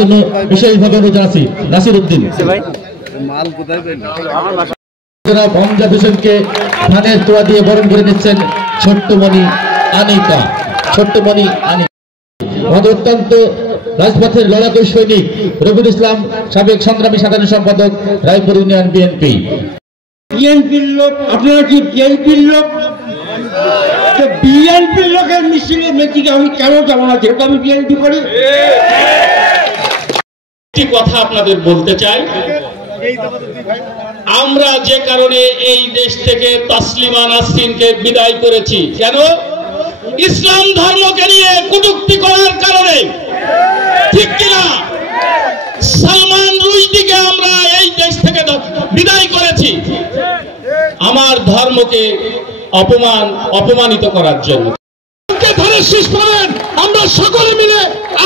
জন্য বিশেষভাবে অনুরোধ জানাচ্ছি। নাসির উদ্দিন আমজাদ হোসেনকে ধানের তোড়া দিয়ে বরণ করে নিচ্ছেন ছোট্টমণি আনিকা। আমাদের অত্যন্ত রাজপথের লড়াকু সৈনিক রবিউল ইসলাম, সাবেক সংগ্রামী সাধারণ সম্পাদক, রায়পুর ইউনিয়ন বিএনপি। বিএনপির লোক, আপনারা কি বিএনপির লোক? বিএনপির লোকের মিছিলে মেয়েটিকে আমি কেন যাবো না, যেহেতু আমি বিএনপি করি। একটি কথা আপনাদের বলতে চাই, আমরা যে কারণে এই দেশ থেকে তাসলিমা নাসরিনকে বিদায় করেছি, কেন? ইসলাম ধর্মকে নিয়ে কটূক্তি করার কারণে, ঠিক কিনা? সালমান রুশদিকে আমরা এই দেশ থেকে বিদায় করেছি আমার ধর্মকে অপমানিত করার জন্য। ধানের শীষ পাবেন, আমরা সকলে মিলে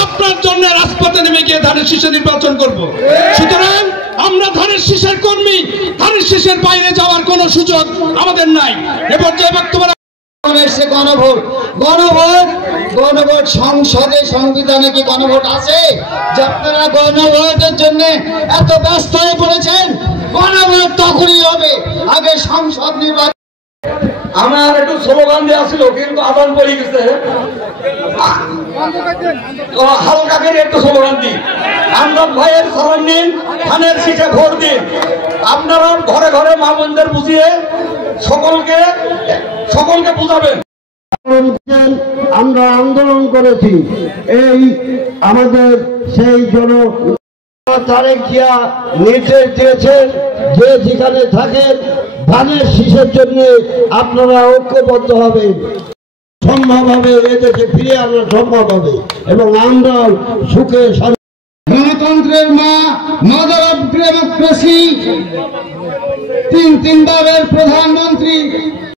আপনার জন্য রাজপথে নেমে গিয়ে ধানের শীষে নির্বাচন করব। সুতরাং আমরা ধানের শীষের কর্মী, ধানের শীষের বাইরে যাওয়ার কোন সুযোগ আমাদের নাই। এ পর্যায়ে বক্তব্য গণভোট সংসদে, সংবিধানে কি গণভোট আছে? যে আপনারা গণভোটের জন্য এত ব্যস্ত হয়ে পড়েছেন। গণভোট তখনই হবে, আগে সংসদ নির্বাচন। আমার একটু স্লোগান দেওয়া ছিল, কিন্তু আদান পড়ে গেছে। হালকা করে একটু স্লোগান দিন, আমরা ভাইয়ের সালাম নিন, ধানের শীষে ভোট দিন। আপনারা ঘরে ঘরে মা বোনদের বুঝিয়ে সকলকে বুঝাবেন। আমরা আন্দোলন করেছি, এই আমাদের সেই তারেক জিয়া নির্দেশ দিয়েছেন যে যেখানে থাকেন ধানের শীষের জন্য আপনারা ঐক্যবদ্ধ হবেন, সম্ভব হবে, এদেশে ফিরে আনা সম্ভব হবে এবং আমরা সুখে গণতন্ত্রের মা, মাদার অফ ডেমোক্রেসি, তিনবারের প্রধানমন্ত্রী